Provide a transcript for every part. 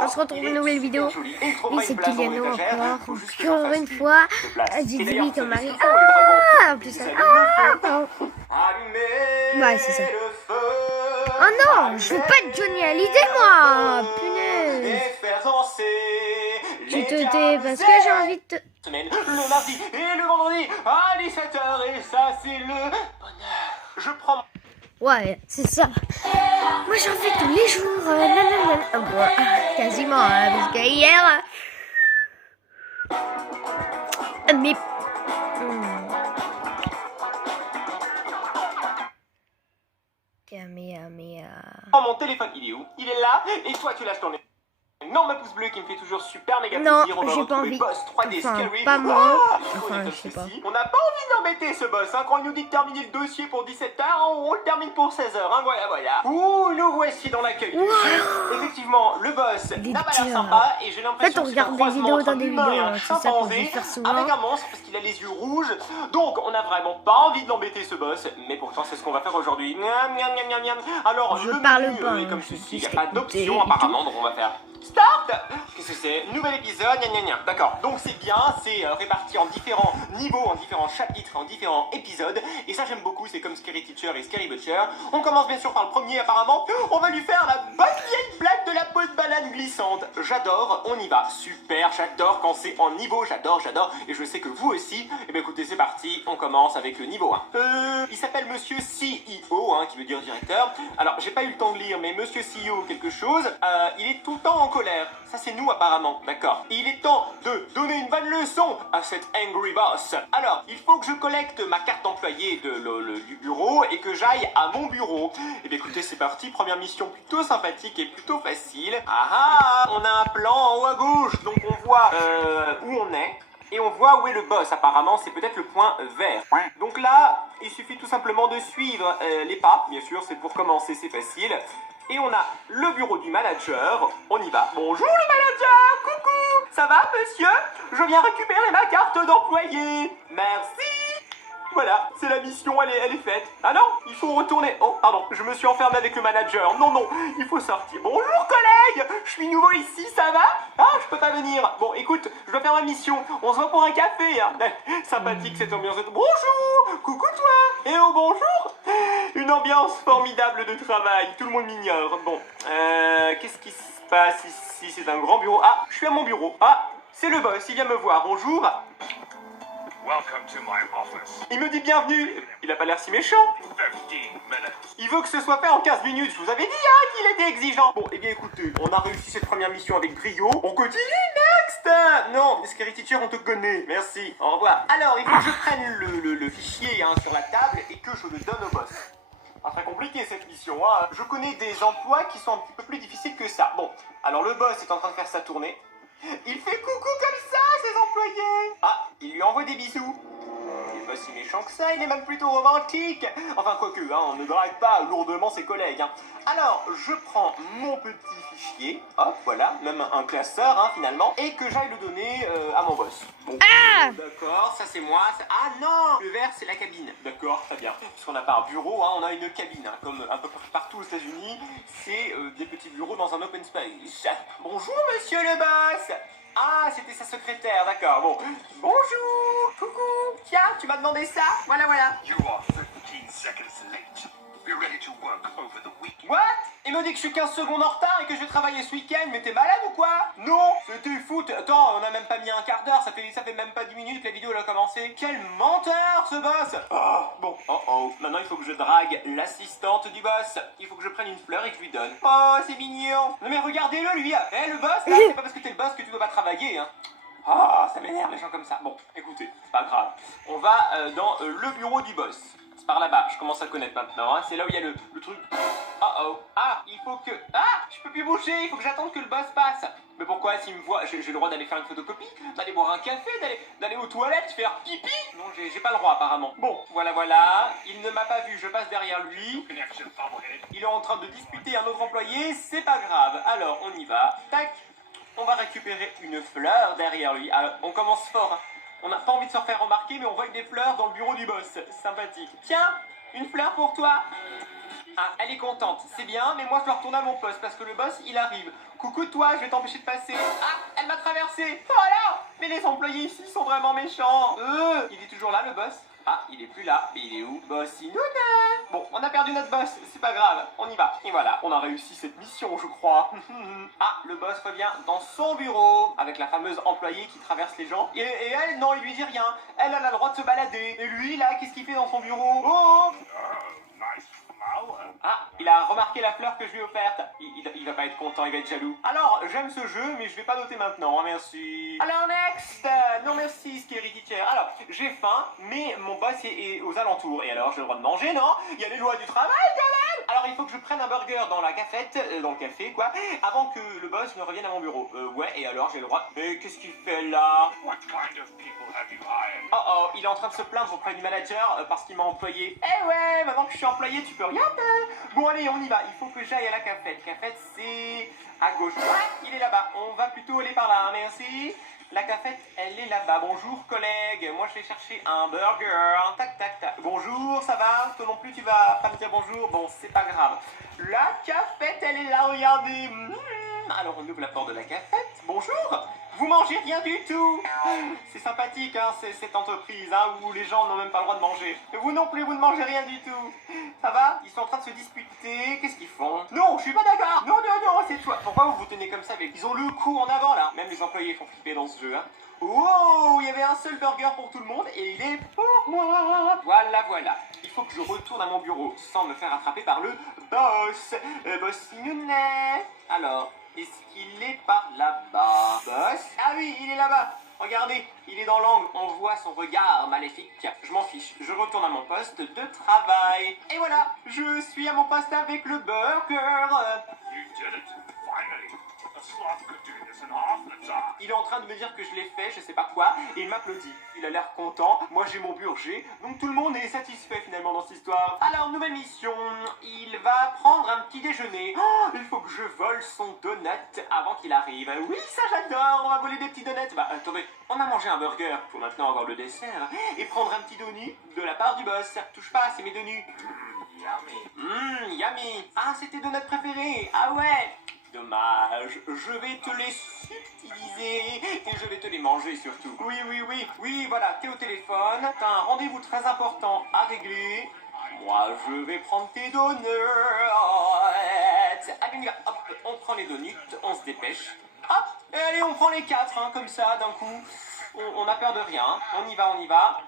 On se retrouve pour une nouvelle vidéo. Oui, c'est Kyliano encore une fois. Dis-lui comme Marie. Ah, en plus ça. Ouais, c'est ça. Oh non, je veux pas être Johnny Hallyday, moi. Punaise. Tu te tais parce que j'ai envie de te... Le mardi et le vendredi à 17h et ça c'est le bonheur. Je prends... Ouais, c'est ça. Moi j'en fais tous les jours. Quasiment, parce que hier... Mais... Mon téléphone, il est où? Il est là et toi tu lâches ton énorme pouce bleu qui me fait toujours super méga non, plaisir. On va j'ai pas retrouver envie. Boss 3D Enfin, Scary. pas moi. Enfin, Je sais pas. On n'a pas envie d'embêter ce boss, hein. Quand il nous dit de terminer le dossier pour 17h, on le termine pour 16h, hein. Voilà. Ouh, nous voici dans l'accueil. Effectivement, le boss n'a pas l'air sympa et j'ai l'impression que c'est un croisement entre un humain et un chimpanzé avec un monstre parce qu'il a les yeux rouges. Donc, on n'a vraiment pas envie de l'embêter ce boss, mais pourtant c'est ce qu'on va faire aujourd'hui. Alors, je le parle menu pas, est comme ceci, il n'y a pas d'option apparemment, donc on va faire Start. Qu'est-ce que c'est? Nouvel épisode, D'accord, donc c'est bien, c'est réparti en différents niveaux, en différents chapitres, en différents épisodes. Et ça j'aime beaucoup, c'est comme Scary Teacher et Scary Butcher. On commence bien sûr par le premier apparemment. On va lui faire la bonne vieille blague de la peau de banane glissante. J'adore, on y va. Super, j'adore quand c'est en niveau, j'adore. Et je sais que vous aussi. Et bien écoutez, c'est parti, on commence avec le niveau 1. Il s'appelle Monsieur CEO, hein, qui veut dire directeur. Alors j'ai pas eu le temps de lire, mais Monsieur CEO quelque chose, il est tout le temps en colère. Ça c'est nous apparemment, d'accord. Il est temps de donner une bonne leçon à cet angry boss. Alors, il faut que je collecte ma carte d'employé du bureau et que j'aille à mon bureau. Et bien écoutez, c'est parti, première mission plutôt sympathique et plutôt facile. On a un plan en haut à gauche, donc on voit où on est. Et on voit où est le boss, apparemment c'est peut-être le point vert. Donc là, il suffit tout simplement de suivre les pas, bien sûr c'est pour commencer, c'est facile. Et on a le bureau du manager, on y va. Bonjour le manager, coucou, ça va monsieur? Je viens récupérer ma carte d'employé. Merci. Voilà, c'est la mission, elle est faite. Ah non, il faut retourner. Oh, pardon, je me suis enfermé avec le manager. Non, il faut sortir. Bonjour collègue, je suis nouveau ici, ça va? Ah, je peux pas venir. Bon, écoute, je dois faire ma mission. On se voit pour un café. Hein. Sympathique cette ambiance. Bonjour, coucou toi. Et oh, bonjour. Une ambiance formidable de travail. Tout le monde m'ignore. Bon, qu'est-ce qui se passe ici? C'est un grand bureau. Ah, je suis à mon bureau. Ah, c'est le boss, il vient me voir. Bonjour. Welcome to my office. Il me dit bienvenue. Il a pas l'air si méchant. 15 minutes. Il veut que ce soit fait en 15 minutes. Je vous avais dit hein, qu'il était exigeant. Bon, eh bien écoutez, on a réussi cette première mission avec brio. On continue, next. Non, Scary Teacher, on te connaît. Merci, au revoir. Alors, il faut que je prenne le fichier hein, sur la table et que je le donne au boss. Pas très compliqué cette mission, hein. Je connais des emplois qui sont un petit peu plus difficiles que ça. Bon, alors le boss est en train de faire sa tournée. Il fait coucou comme ça à ses employés. Ah, il lui envoie des bisous. Il est pas si méchant que ça, il est même plutôt romantique. Enfin, quoique, hein, on ne drague pas lourdement ses collègues. Hein. Alors, je prends mon petit fichier, hop, voilà, même un classeur, hein, finalement, et que j'aille le donner à mon boss. Bon, d'accord, ça c'est moi. Ah non, le vert c'est la cabine. D'accord, très bien. Puisqu'on n'a pas un bureau, hein, on a une cabine, hein, comme un peu partout aux États-Unis. C'est des petits bureaux dans un open space. Bonjour, monsieur le boss. Ah, c'était sa secrétaire, d'accord, bon. Bonjour, coucou. Tiens, tu m'as demandé ça. Voilà. You are 15 seconds late. Be ready to work over the weekend. What? Il me dit que je suis 15 secondes en retard et que je vais travailler ce week-end, mais t'es malade ou quoi? Non, c'était foot. Attends, on a même pas mis un quart d'heure, ça fait même pas 10 minutes que la vidéo elle a commencé. Quel menteur ce boss. Bon, maintenant il faut que je drague l'assistante du boss. Il faut que je prenne une fleur et que je lui donne. Oh, c'est mignon. Non mais regardez-le lui, le boss là, c'est pas parce que t'es le boss que tu dois pas travailler, hein. Ah, ça m'énerve les gens comme ça. Bon, écoutez, c'est pas grave. On va dans le bureau du boss. C'est par là-bas, je commence à connaître maintenant, hein. C'est là où il y a le truc. Ah, il faut que... Ah, je peux plus bouger, il faut que j'attende que le boss passe. Mais pourquoi, s'il me voit, j'ai le droit d'aller faire une photocopie, d'aller boire un café, d'aller aux toilettes, faire pipi? Non, j'ai pas le droit apparemment. Bon, voilà, il ne m'a pas vu, je passe derrière lui. Il est en train de disputer un autre employé, c'est pas grave. Alors, on y va, tac. On va récupérer une fleur derrière lui. Alors, on commence fort, hein. On n'a pas envie de se faire remarquer, mais on voit que des fleurs dans le bureau du boss. Sympathique. Tiens, une fleur pour toi. Ah, elle est contente, c'est bien, mais moi je dois retourner à mon poste parce que le boss, il arrive. coucou toi, je vais t'empêcher de passer. Ah, elle m'a traversé. Voilà. Mais les employés ici sont vraiment méchants. Il est toujours là le boss? Ah, il est plus là. Mais il est où? Bossinouna. Bon, on a perdu notre boss, c'est pas grave, on y va. Et voilà, on a réussi cette mission, je crois. Ah, le boss revient dans son bureau avec la fameuse employée qui traverse les gens. Et elle, non, il lui dit rien. Elle a le droit de se balader. Et lui, là, qu'est-ce qu'il fait dans son bureau? Oh! Nice flower. Ah, il a remarqué la fleur que je lui ai offerte. Il va pas être content, il va être jaloux. Alors, j'aime ce jeu, mais je vais pas noter maintenant, hein, merci. Alors, next. Non, merci, Scary Teacher. Alors, j'ai faim, mais mon boss est aux alentours. Et alors, j'ai le droit de manger, non? Il y a les lois du travail, quand même. Alors, il faut que je prenne un burger dans la cafette, dans le café, quoi, avant que le boss ne revienne à mon bureau. Ouais, et alors, j'ai le droit... Mais qu'est-ce qu'il fait, là? What kind of people have you hired? Oh, il est en train de se plaindre auprès du manager parce qu'il m'a employé. Eh ouais, maintenant que je suis employé, tu peux rien faire. Bon, allez, on y va. Il faut que j'aille à la cafette. Cafette, c'est à gauche. Ouais, il est là-bas. On va plutôt aller par là, hein, merci. La cafette, elle est là-bas. Bonjour, collègue. Moi, je vais chercher un burger. Tac, tac, tac. Bonjour, ça va? Toi non plus, tu vas pas me dire bonjour? Bon, c'est pas grave. La cafette, elle est là, regardez. Alors, on ouvre la porte de la cafette. Bonjour. Vous mangez rien du tout. C'est sympathique, hein, cette entreprise, hein, où les gens n'ont même pas le droit de manger. Et vous non plus, vous ne mangez rien du tout. Ça va? Ils sont en train de se disputer. Qu'est-ce qu'ils font? Non, je suis pas d'accord. Non, c'est toi. Pourquoi vous vous tenez comme ça? Ils ont le coup en avant, là. Même les employés font flipper dans ce jeu, hein. Oh, il y avait un seul burger pour tout le monde et il est pour moi. Voilà. Il faut que je retourne à mon bureau sans me faire attraper par le boss. Boss Nounet. Alors, est-ce qu'il est par là-bas? Boss? Ah oui, il est là-bas. Regardez, il est dans l'angle, on voit son regard maléfique. Je m'en fiche, je retourne à mon poste de travail. Et voilà, je suis à mon poste avec le burger. You did it. Finally. A sloth could do this in half the time. Il est en train de me dire que je l'ai fait, je sais pas quoi, et il m'applaudit. Il a l'air content, moi j'ai mon burger, donc tout le monde est satisfait finalement dans cette histoire. Alors, nouvelle mission, il va prendre un petit déjeuner. Oh, il faut que je vole son donut avant qu'il arrive. Oui, ça j'adore, on va voler des petits donuts. Bah attendez, on a mangé un burger, faut maintenant avoir le dessert, et prendre un petit donut de la part du boss. Touche pas, c'est mes donuts. Yummy. Yummy. Ah, c'est tes donuts préférés. Ah ouais. Dommage, je vais te les subtiliser et je vais te les manger surtout. Oui, voilà, t'es au téléphone, t'as un rendez-vous très important à régler. Moi, je vais prendre tes donuts. Allez, on y va. Hop, on prend les donuts, on se dépêche. Hop, et allez, on prend les 4, hein, comme ça, d'un coup. On a peur de rien. On y va.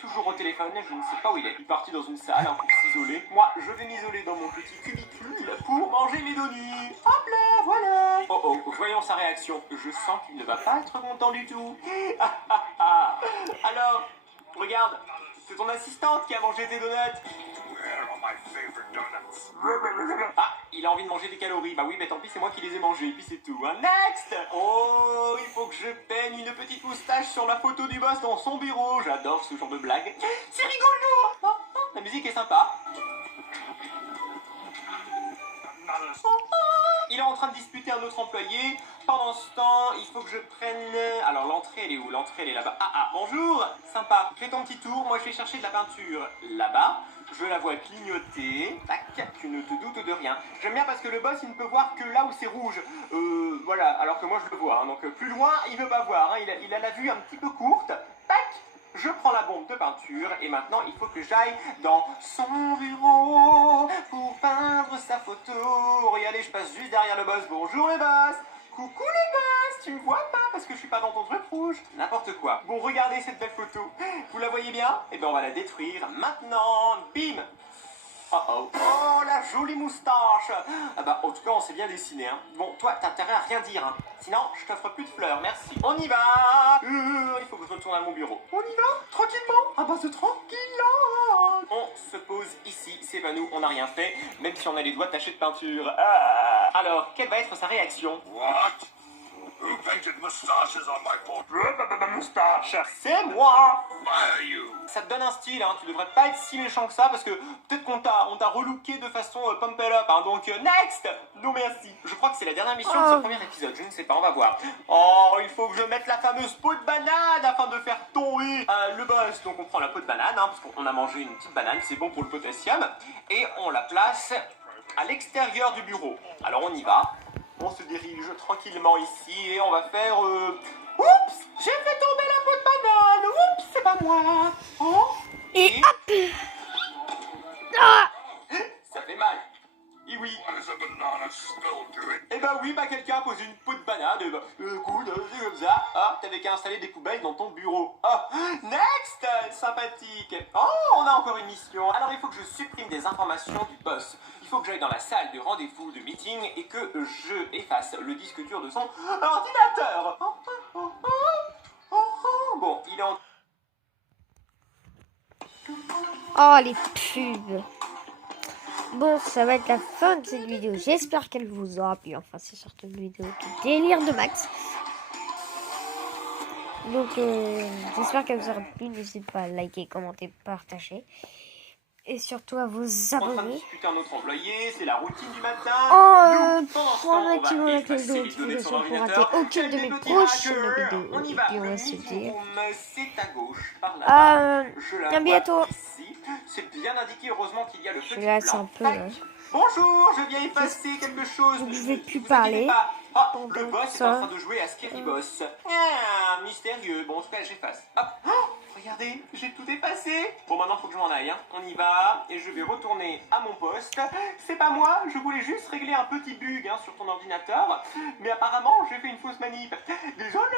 Toujours au téléphone, je ne sais pas où il est. Il est parti dans une salle hein, pour s'isoler. Moi, je vais m'isoler dans mon petit cubicule pour manger mes donuts. Hop là, voilà. Oh, voyons sa réaction. Je sens qu'il ne va pas être content du tout. Alors, regarde, c'est ton assistante qui a mangé tes donuts. Where are my favorite donuts? Ah, il a envie de manger des calories. Bah oui, mais tant pis, c'est moi qui les ai mangés. Et puis c'est tout. Hein. Next. Oh, il faut que je peigne une petite moustache sur la photo du boss dans son bureau. J'adore ce genre de blague. C'est rigolo. Oh, la musique est sympa. Il est en train de disputer un autre employé. Pendant ce temps, il faut que je prenne... Alors, l'entrée, elle est où? L'entrée, elle est là-bas. Ah, bonjour. Sympa. Fais ton petit tour. Moi, je vais chercher de la peinture là-bas. Je la vois clignoter. Tac, tu ne te doutes de rien. J'aime bien parce que le boss, il ne peut voir que là où c'est rouge. Voilà, alors que moi, je le vois. Hein. Donc, plus loin, il ne veut pas voir. Hein. Il a la vue un petit peu courte. Tac. Je prends la bombe de peinture et maintenant il faut que j'aille dans son bureau pour peindre sa photo. Regardez, je passe juste derrière le boss. Bonjour le boss. Coucou le boss. Tu me vois pas parce que je suis pas dans ton truc rouge. N'importe quoi. Bon, regardez cette belle photo. Vous la voyez bien? Eh bien, on va la détruire maintenant. Bim. Oh, la jolie moustache. Ah bah, en tout cas, on s'est bien dessiné. Hein. Bon, toi, t'as intérêt à rien dire. Hein. Sinon, je t'offre plus de fleurs, merci. On y va. Il faut que je retourne à mon bureau. On y va? Tranquillement. Ah bah, c'est tranquille. On se pose ici. C'est pas nous, on n'a rien fait. Même si on a les doigts tachés de peinture. Alors, quelle va être sa réaction? What? Who painted mustaches on my portrait? Moustache, c'est moi. Why are you? Ça te donne un style, hein. Tu devrais pas être si méchant que ça parce que peut-être qu'on t'a relooké de façon pump it up, hein. Donc next. Non merci. Je crois que c'est la dernière mission de ce premier épisode, je ne sais pas, on va voir. Oh, il faut que je mette la fameuse peau de banane afin de faire tomber le boss. Donc on prend la peau de banane, hein, parce qu'on a mangé une petite banane, c'est bon pour le potassium. Et on la place à l'extérieur du bureau. Alors on y va. On se dirige tranquillement ici et on va faire... Oups! J'ai fait tomber la peau de banane! Oups, c'est pas moi! Oh! Et hop! Ah! Ça fait mal! Et oui! What is a banana spell doing? Eh ben oui, bah quelqu'un a posé une peau de banane, et bah, écoute, c'est comme ça. Ah, t'avais qu'à installer des poubelles dans ton bureau. Ah, next! Sympathique! Oh, on a encore une mission. Alors il faut que je supprime des informations du boss. Il faut que j'aille dans la salle de rendez-vous de meeting et que je efface le disque dur de son ordinateur. Bon, il est en... Oh, les pubs. Bon, ça va être la fin de cette vidéo. J'espère qu'elle vous aura plu. Enfin, c'est surtout une vidéo de délire de Max. Donc, j'espère qu'elle vous aura plu. N'hésitez pas à liker, commenter, partager. Et surtout à vous en train de abonner. discuter un autre employé, c'est la routine du matin. Oh, Nous, pendant ce pour temps, on activer va la cloche effacer de les données de son notification pour ordinateur. rater aucune de Quel mes petit prochaines hacker. vidéos. On y Et va, puis on le va se meeting dire room, c'est à gauche, par là. Je la à vois bientôt. ici. C'est bien indiqué, heureusement qu'il y a le petit Là, c'est blanc. un peu, Tac. hein. Bonjour, je viens effacer quelque chose. Donc, je vais plus Vous parler inquiétez pas. Ah, pendant le boss est ça. en train de jouer à Scary Boss. Ah, mystérieux. Bon, en tout cas, j'efface. Hop. Oh, regardez, j'ai tout effacé. Bon, maintenant, faut que je m'en aille. Hein. On y va. Et je vais retourner à mon poste. C'est pas moi, je voulais juste régler un petit bug sur ton ordinateur. Mais apparemment, j'ai fait une fausse manip. Désolé.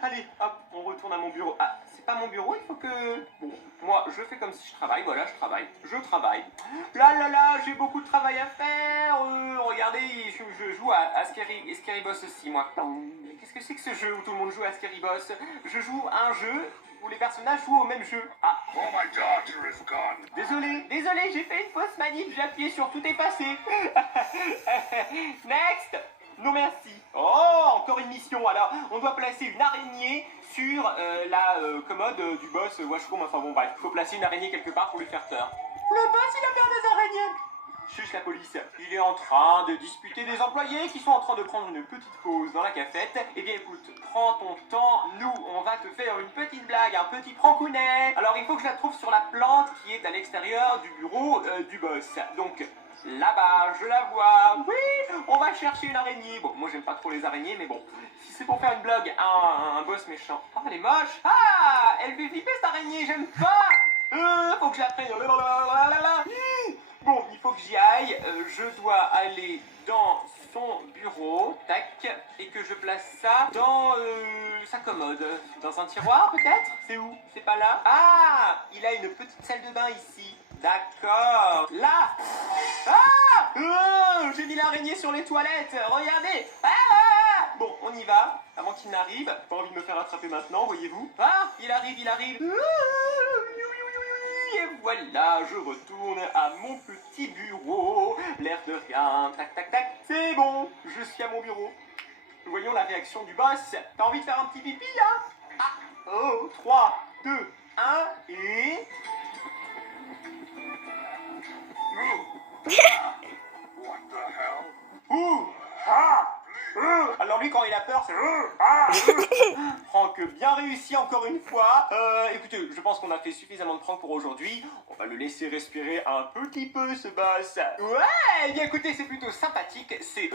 Allez, hop, on retourne à mon bureau. Ah, c'est pas mon bureau, il faut que... Bon, moi, je fais comme si je travaille. Voilà, je travaille. Là, là, là, j'ai beaucoup de travail à faire. Regardez, je joue à Scary Boss aussi, moi. Qu'est-ce que c'est que ce jeu où tout le monde joue à Scary Boss? Je joue à un jeu où les personnages jouent au même jeu. Ah, Oh, my daughter is gone. désolé, j'ai fait une fausse manip, j'ai appuyé sur tout effacer. Next! Non merci. Oh, encore une mission. Alors, on doit placer une araignée sur la commode du boss Washroom. Enfin bon, bref, il faut placer une araignée quelque part pour lui faire peur. Le boss, il a peur des araignées. Chuche la police. Il est en train de disputer des employés qui sont en train de prendre une petite pause dans la cafette. Eh bien écoute, prends ton temps, nous on va te faire une petite blague, un petit prancounet. Alors il faut que je la trouve sur la plante qui est à l'extérieur du bureau du boss. Donc là-bas, je la vois. Oui, on va chercher une araignée. Bon, moi j'aime pas trop les araignées, mais bon, si c'est pour faire une blague à un boss méchant. Oh, elle est moche. Ah, elle fait flipper cette araignée, j'aime pas. Faut que je la prenne. Bon, il faut que j'y aille. Je dois aller dans son bureau, tac, et que je place ça dans sa commode. Dans un tiroir, peut-être? C'est où? C'est pas là? Ah, il a une petite salle de bain ici. D'accord. Là. Ah, j'ai mis l'araignée sur les toilettes. Regardez. Ah, bon, on y va. Avant qu'il n'arrive. Pas envie de me faire attraper maintenant, voyez-vous. Ah, il arrive. Et voilà, je retourne à mon petit bureau. L'air de rien. Tac, tac, tac. C'est bon, je suis à mon bureau. Voyons la réaction du boss. T'as envie de faire un petit pipi, hein? Ah, oh, 3, 2, 1, et... What the hell? Ouh, ah, alors lui quand il a peur c'est Franck bien réussi encore une fois. Écoutez, je pense qu'on a fait suffisamment de prank pour aujourd'hui. On va le laisser respirer un petit peu ce boss. Ouais, bien écoutez, c'est plutôt sympathique. C'est